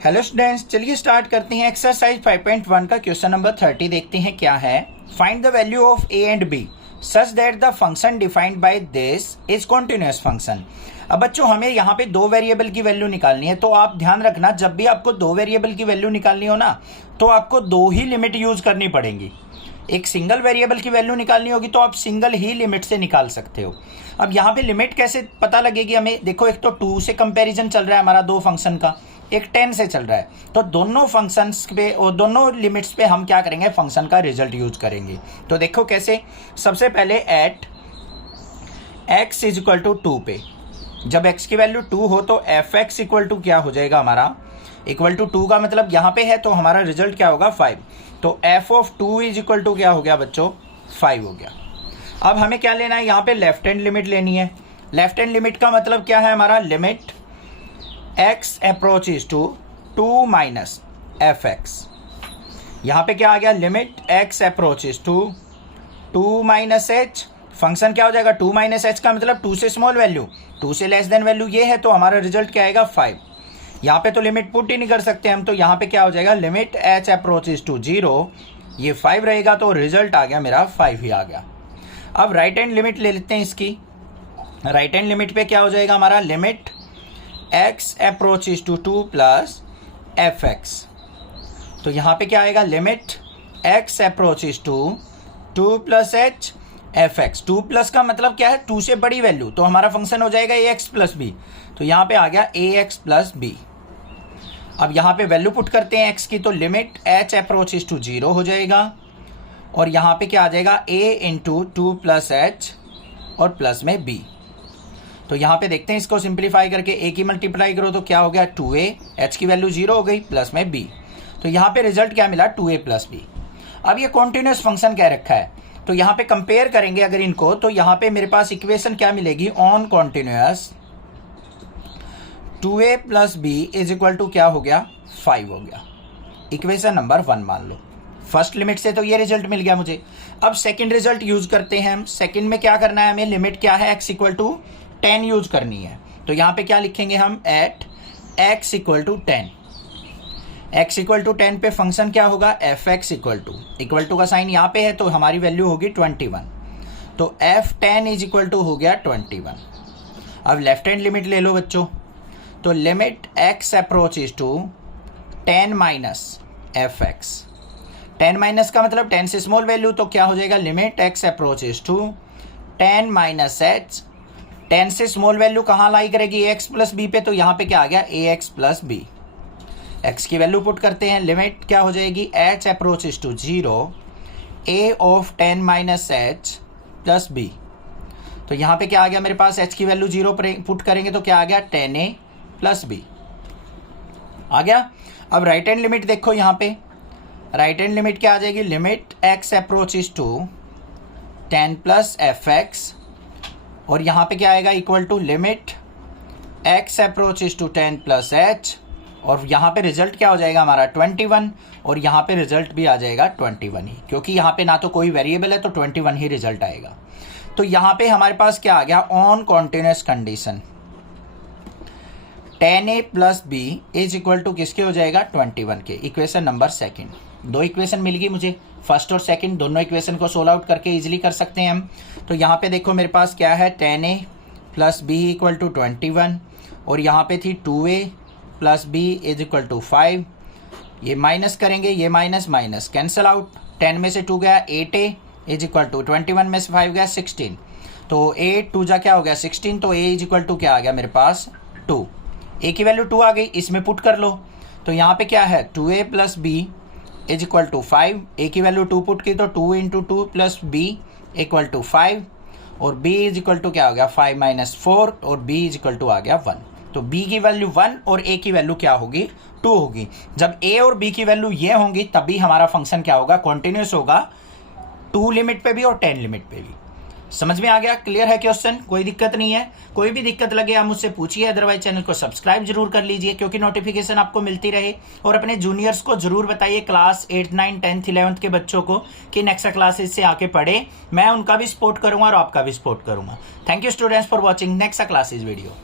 Hello students, चलिए start करते हैं। एक्सरसाइज 5.1 का क्वेश्चन नंबर 30 देखते हैं क्या है। Find the value of A and B such that the function defined by this is continuous function. अब बच्चों हमें यहाँ पे दो वेरिएबल की वैल्यू निकालनी है, तो आप ध्यान रखना जब भी आपको दो वेरिएबल की वैल्यू निकालनी हो ना, तो आपको दो ही लिमिट यूज करनी पड़ेंगी। एक सिंगल वेरिएबल की वैल्यू निकालनी होगी तो आप सिंगल ही लिमिट से निकाल सकते हो। अब यहाँ पे लिमिट कैसे पता लगेगी हमें? देखो, एक तो 2 से कंपैरिजन चल रहा है हमारा दो फंक्शन का, एक 10 से चल रहा है, तो दोनों फंक्शंस पे और दोनों लिमिट्स पे हम क्या करेंगे? फंक्शन का रिजल्ट यूज करेंगे। तो देखो कैसे। सबसे पहले at x is equal to 2 पे जब x की वैल्यू 2 हो तो एफ एक्स इक्वल टू क्या हो जाएगा हमारा? इक्वल टू 2 का मतलब यहाँ पे है तो हमारा रिजल्ट क्या होगा? 5। तो F of 2 is equal to क्या हो गया बच्चों? 5 हो गया। अब हमें क्या लेना है? यहाँ पे लेफ्ट हैंड लिमिट लेनी है। लेफ्ट हैंड लिमिट का मतलब क्या है हमारा? Limit x approaches to 2 minus F X. यहाँ पे क्या आ गया? Limit x approaches to 2 minus H. Function क्या हो जाएगा? 2 माइनस एच का मतलब 2 से स्मॉल वैल्यू, 2 से लेस देन वैल्यू ये है, तो हमारा रिजल्ट क्या आएगा? 5। यहाँ पे तो लिमिट पुट ही नहीं कर सकते हम, तो यहाँ पे क्या हो जाएगा? लिमिट h अप्रोचेज टू 0, ये 5 रहेगा, तो रिजल्ट आ गया मेरा 5 ही आ गया। अब राइट हैंड लिमिट ले लेते हैं इसकी। राइट हैंड लिमिट पे क्या हो जाएगा हमारा? Limit x approaches to 2 plus F X. तो यहाँ पे क्या आएगा? Limit x approaches to 2 plus H F X. 2 plus का मतलब क्या है? 2 से बड़ी वैल्यू, तो हमारा फंक्शन हो जाएगा ax प्लस बी। तो यहाँ पे आ गया ax प्लस बी। अब यहाँ पे वैल्यू पुट करते हैं x की, तो लिमिट h अप्रोचेज टू 0 हो जाएगा, और यहाँ पे क्या आ जाएगा? a इंटू 2 प्लस एच और प्लस में b। तो यहाँ पे देखते हैं इसको सिंप्लीफाई करके, a की मल्टीप्लाई करो तो क्या हो गया? 2a, h की वैल्यू 0 हो गई, प्लस में b। तो यहाँ पे रिजल्ट क्या मिला? 2a plus b। अब ये कॉन्टिन्यूस फंक्शन कह रखा है, तो यहाँ पे कंपेयर करेंगे अगर इनको, तो यहाँ पे मेरे पास इक्वेशन क्या मिलेगी? On continuous 2a plus b is equal to क्या हो गया? 5 हो गया। इक्वेशन नंबर 1 मान लो। फर्स्ट लिमिट से तो ये रिजल्ट मिल गया मुझे। अब सेकंड रिजल्ट यूज करते हैं हम। सेकंड में क्या करना है हमें? लिमिट क्या है? x इक्वल टू 10 यूज करनी है। तो यहाँ पे क्या लिखेंगे हम? At x equal to 10। x equal to 10 पे फंक्शन क्या होगा? एफ एक्स इक्वल टू का साइन यहाँ पे है, तो हमारी वैल्यू होगी 21। तो f10 इज इक्वल टू हो गया 21। अब लेफ्ट हैंड लिमिट ले लो बच्चों। तो limit x approaches to 10 minus F X. 10 minus का मतलब 10 से स्मॉल वैल्यू, तो क्या हो जाएगा? Limit x approaches to 10 minus H. 10 से स्मॉल वैल्यू कहाँ लाई करेगी? ax प्लस बी पे, तो यहाँ पे क्या आ गया? ax plus B. x की वैल्यू पुट करते हैं। लिमिट क्या हो जाएगी? h approaches to 0, a of 10 minus H plus b। तो यहाँ पे क्या आ गया मेरे पास? h की वैल्यू 0 पुट करेंगे तो क्या आ गया? 10a प्लस b आ गया। अब राइट हैंड लिमिट देखो, यहाँ पे राइट हैंड लिमिट क्या आ जाएगी? Limit x approaches to 10 plus F X, और यहाँ पे क्या आएगा? Equal to limit x approaches to 10 plus H, और यहाँ पे रिजल्ट क्या हो जाएगा हमारा? 21, और यहाँ पे रिजल्ट भी आ जाएगा 21 ही, क्योंकि यहाँ पे ना तो कोई वेरिएबल है, तो 21 ही रिजल्ट आएगा। तो यहाँ पे हमारे पास क्या आ गया? On continuous condition 10a plus b is equal to किसके हो जाएगा? 21 के। Equation number second. दो इक्वेशन मिल गई मुझे, फर्स्ट और सेकंड। दोनों इक्वेशन को सोल्व आउट करके इजीली कर सकते हैं हम। तो यहाँ पे देखो मेरे पास क्या है? 10a plus b equal to 21, और यहाँ पे थी 2a plus b is equal to 5। ये माइनस करेंगे, ये माइनस माइनस कैंसल आउट। 10 में से 2 गया 8a इज इक्वल टू 21 में से 5 गया 16। तो 8 2 जा क्या हो गया? 16। तो a इज इक्वल टू क्या आ गया मेरे पास? 2। a की वैल्यू 2 आ गई, इसमें पुट कर लो। तो यहाँ पे क्या है? 2a plus b is equal to 5। a की वैल्यू 2 पुट की, तो 2 into 2 plus b equal to 5, और b इज इक्वल टू क्या हो गया? 5 माइनस 4, और b इज इक्वल टू आ गया 1। तो b की वैल्यू 1 और a की वैल्यू क्या होगी? 2 होगी। जब a और b की वैल्यू ये होंगी तभी हमारा फंक्शन क्या होगा? कॉन्टिन्यूअस होगा, 2 लिमिट पे भी और 10 लिमिट पे भी। समझ में आ गया? क्लियर है क्वेश्चन? कोई दिक्कत नहीं है? कोई भी दिक्कत लगे आप मुझसे पूछिए, अदरवाइज चैनल को सब्सक्राइब जरूर कर लीजिए, क्योंकि नोटिफिकेशन आपको मिलती रहे। और अपने जूनियर्स को जरूर बताइए, क्लास 8, 9, 10, 11 के बच्चों को, कि नेक्स्ट क्लासेस से आके पढ़े। मैं उनका भी सपोर्ट करूंगा और आपका भी सपोर्ट करूंगा। Thank you students for watching next classes video.